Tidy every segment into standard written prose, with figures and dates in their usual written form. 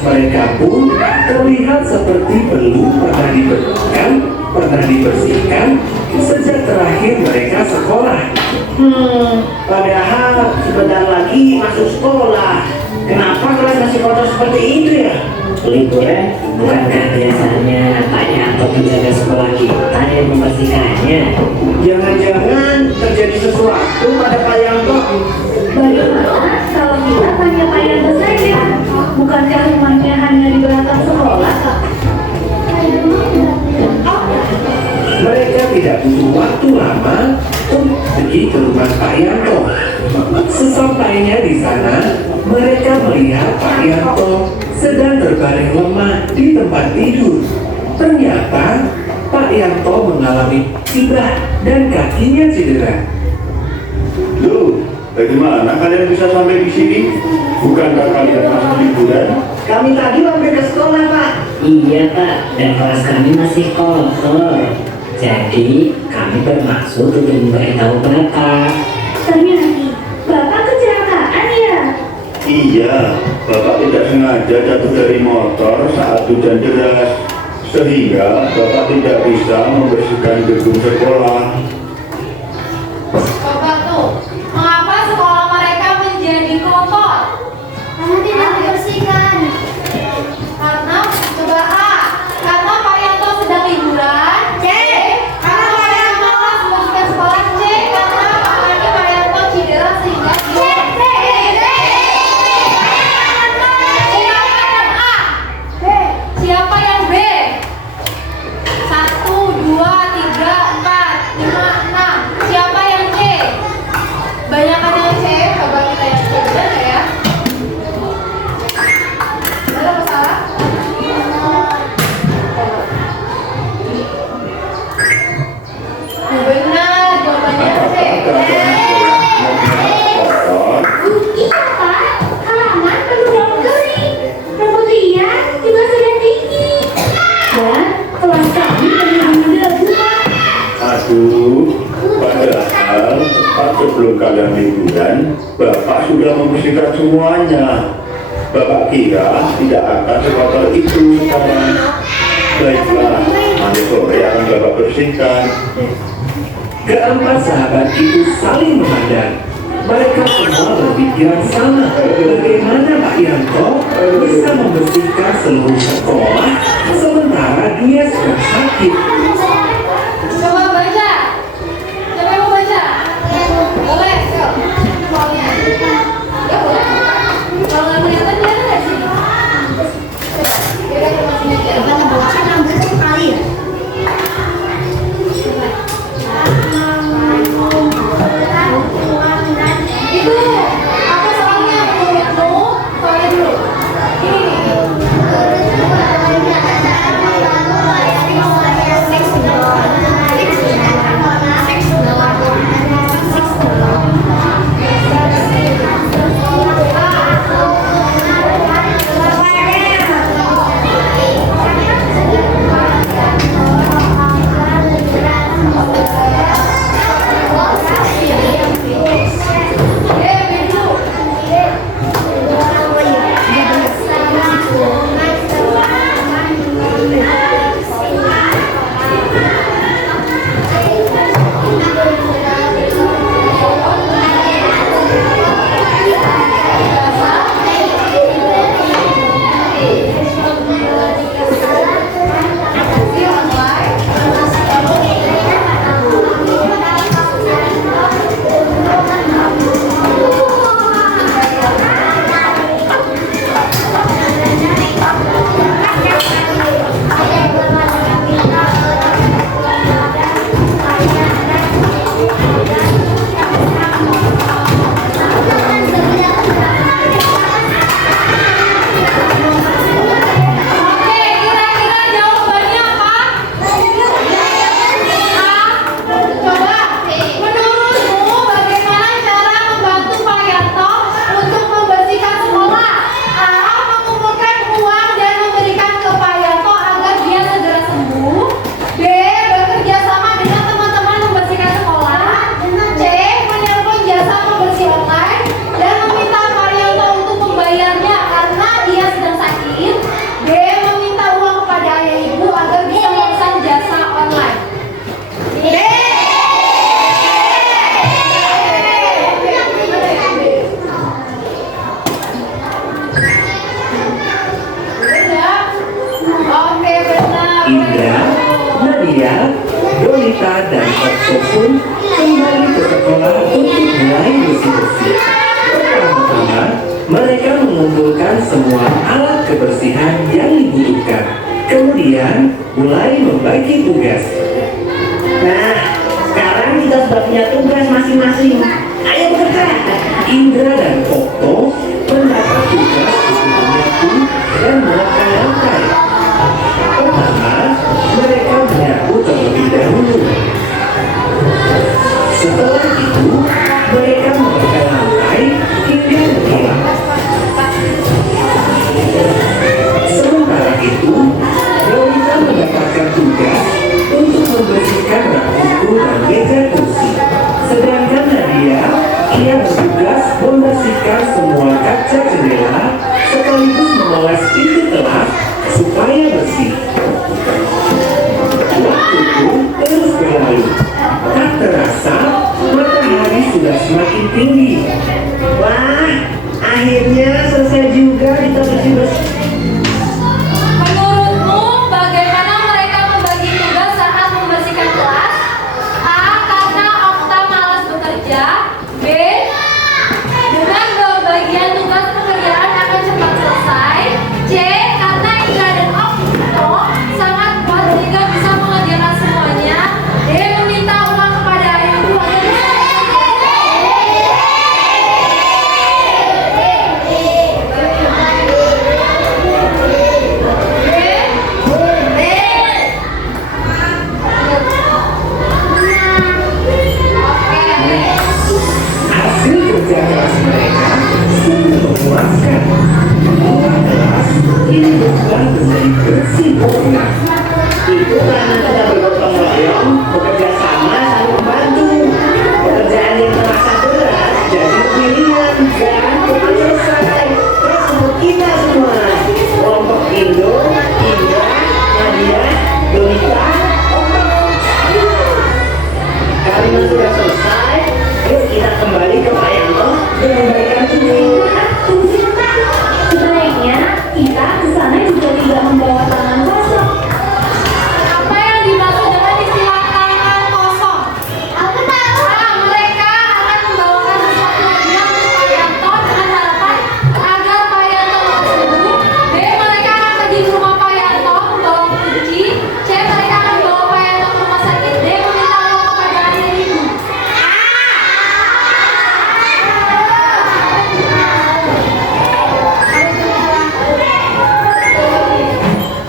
mereka pun terlihat seperti belum pernah dibersihkan, sejak terakhir mereka sekolah. Padahal sebentar lagi masuk sekolah. Kenapa kelas masih kotor seperti itu ya? Liburan bukankah biasanya Pak Yanto menjaga sekolah kita yang membersihkannya? Jangan-jangan terjadi sesuatu pada Pak Yanto. Bagaimana kalau kita tanya Pak Yanto saja? Bukankah rumahnya hanya di belakang sekolah, Kak? Mereka tidak butuh waktu lama untuk pergi ke rumah Pak Yanto. Sesampainya di sana, mereka melihat Pak Yanto sedang terbaring lemah di tempat tidur. Ternyata Pak Yanto mengalami musibah dan kakinya cedera. Loh, bagaimana kalian bisa sampai di sini? Bukankah kalian masih liburan? Kami tadi mampir ke sekolah, Pak. Iya Pak, dan kelas kami masih kotor. Jadi kami bermaksud untuk memberitahu Bapak. Ternyata Bapak kecelakaan ya? Iya, Bapak tidak sengaja jatuh dari motor saat hujan deras, sehingga Bapak tidak bisa membersihkan gedung sekolah. Coba tuh, mengapa sekolah mereka menjadi kotor? Karena tidak dibersihkan. Karena coba A, karena Pak Yanto sedang liburan. C, karena Pak Yanto malas membersihkan sekolah. C, karena Pak Yanto cedera sehingga Siapa yang B? 1, 2, 3, 4, 5, 6. Siapa yang C? Banyakan yang C, coba kita yang C, benar nggak ya? Benar apa salah? Benar, jawabannya C. Keadaan sekolah kotor? Iya, Pak. Halaman penuh kering. Kemudian juga sudah tinggi. Dan kelas kami penuh debu, Pak. Aduh, padahal tepat sebelum kalian liburan, Bapak sudah membersihkan semuanya. Bapak kira tidak akan sekotor itu sekarang. Baiklah, nanti sore akan Bapak bersihkan. Keempat sahabat itu saling memandang. Mereka semua berpikiran sama. Bagaimana Pak Yanto bisa membersihkan seluruh sekolah sementara dia sedang sakit? Coba baca. Siapa yang mau baca? Boleh, yuk. Soalnya. Ya boleh. Kalau nggak kelihatan dia ada di sini. Dia kan masih mikir. Itu apa soalnya? Soalnya dulu. Ini nih. sakit Claudia, Donita, dan Okto pun kembali ke sekolah untuk mulai bersih-bersih. Pertama-tama, mereka mengumpulkan semua alat kebersihan yang dibutuhkan. Kemudian, mulai membagi tugas. Nah, sekarang kita sudah punya tugas masing-masing. Ayo bekerja. Indra dan Okto mendapat tugas untuk menyapu dan merapikan lantai. Pertama, mereka menyapu terlebih dahulu. Setelah itu, mereka merapikan lantai hingga menghilang. Sementara itu, Donita mendapatkan tugas untuk membersihkan rak buku dan meja kursi. Sedangkan Nadia, ia bertugas membersihkan semua kaca jendela sekaligus memoles pintu kelas supaya bersih. Waktu pun terus berlalu. Tak terasa, matahari sudah semakin tinggi. Wah, akhirnya selesai juga kita bersih-bersih. Menurutmu, bagaimana mereka membagi tugas saat membersihkan kelas? A. Karena Okta malas bekerja. B. Dengan pembagian tugas pekerjaan akan cepat selesai. C. Karena Indra dan Okto sangat kuat sehingga bisa mengerjakan semuanya. D. Meminta uang kepada ayah ibu agar bisa Hasil kerja keras mereka sungguh memuaskan. Ruang kelas kini berubah menjadi bersih benar. Itu karena kita bergotong royong, bekerja sama, saling membantu. Pekerjaan yang terasa berat jadi lebih ringan dan cepat selesai. Terus untuk kita semua, kelompok Indo, Indra, Nadia, Donita, Okto. Kalian sudah selesai. Yuk kita kembali ke Pak Yanto dan memberikan tujuan. Tunggu sebentar. Sebaiknya kita ke sana juga tidak membawa tangan kosong. apa yang dimaksud dengan istilah tangan kosong? Aku tahu. A. Mereka akan membawakan sesuatu hadiah untuk Pak Yanto dengan harapan agar Pak Yanto cepat sembuh. B. Mereka akan pergi ke rumah Pak Yanto membawa kunci. C. Mereka akan membawa Pak Yanto ke rumah sakit. D. Meminta uang kepada ayah ibu.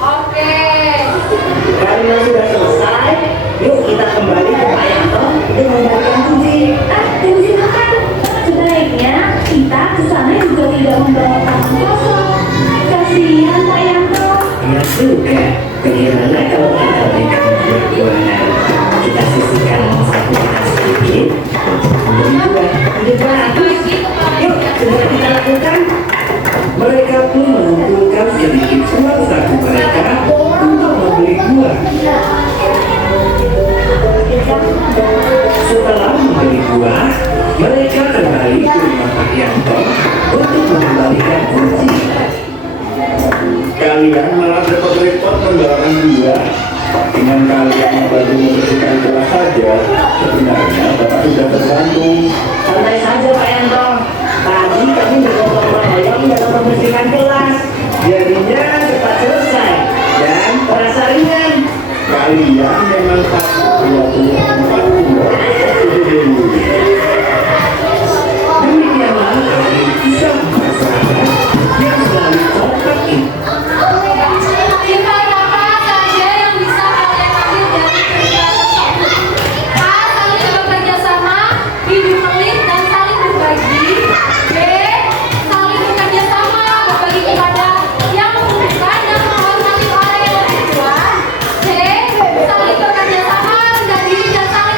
Oke. Kalian sudah selesai. Yuk kita kembali ke Pak Yanto dan memberikan kunci. Tunggu sebentar. Sebaiknya kita ke sana juga tidak membawa tangan kosong. Kasihan Pak Yanto. Ya juga, bagaimana kalau kita berikan dua-dua dan kita sisihkan satu kita sedikit untuk Ide bagus. Yuk segera kita lakukan. Mereka pun mengumpulkan sedikit uang saku mereka untuk membeli buah. Setelah membeli buah, mereka kembali ke rumah Pak Yanto untuk mengembalikan kunci. Kalian malah repot-repot membawakan buah. Dengan kalian membantu membersihkan kelas saja, sebenarnya Bapak sudah terbantu. Santai saja Pak Yanto. Tadi kami bergotong royong dalam membersihkan kelas. Jadinya cepat selesai dan terasa ringan. Kalian memang patut 24 buah. Demikianlah akhir kisah empat sahabat yang selalu kompak ini. Singkat apa saja yang bisa kalian ambil dari cerita tersebut? A. Saling bekerja sama, hidup pelit dan saling berbagi. B. Saling bekerja sama, berbagi kepada yang membutuhkan dan menghormati orang yang lebih tua. C. Saling bekerja sama, rendah diri dan saling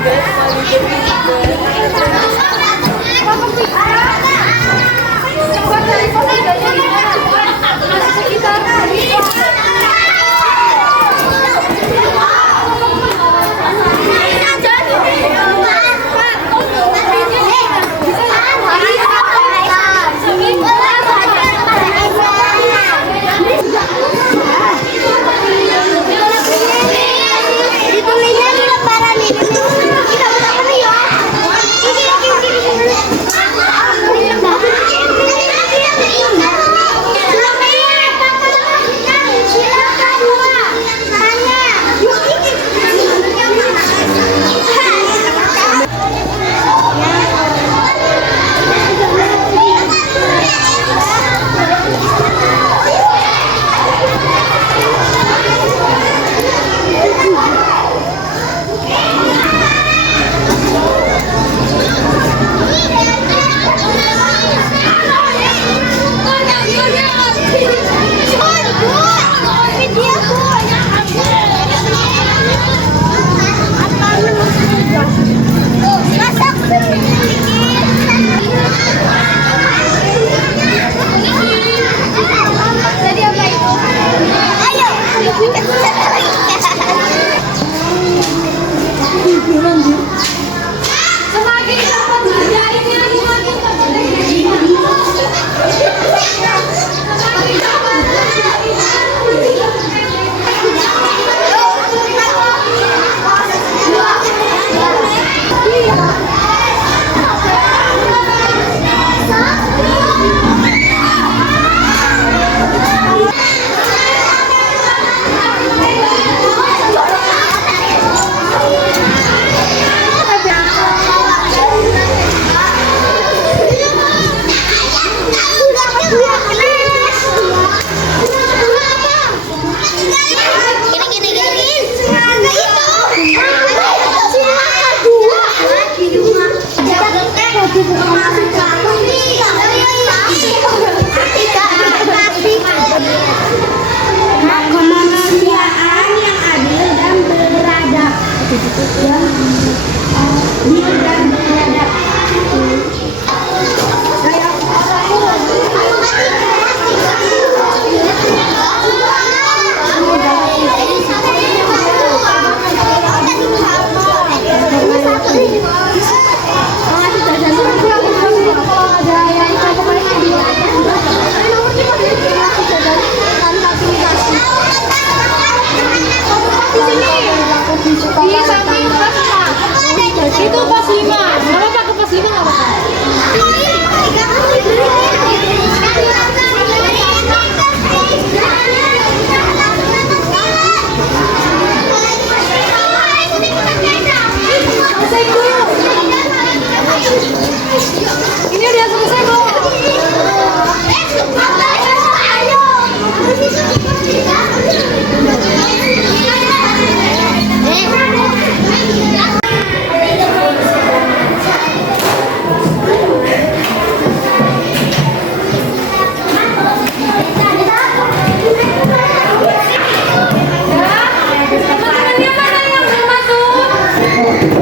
Coba cari posisinya di mana? Masih sekitar Ditulisnya di lembaran ini. Kita udah beli ya. semakin cepat ngerjainnya semakin cepat Kemanusiaan yang adil dan beradab. Adil dan beradab. di samping kelas 5 itu pos 5 nggak apa-apa ke pos 5 nggak apa-apa selesai dulu ini udah selesai belum teman-temannya mana yang belum masuk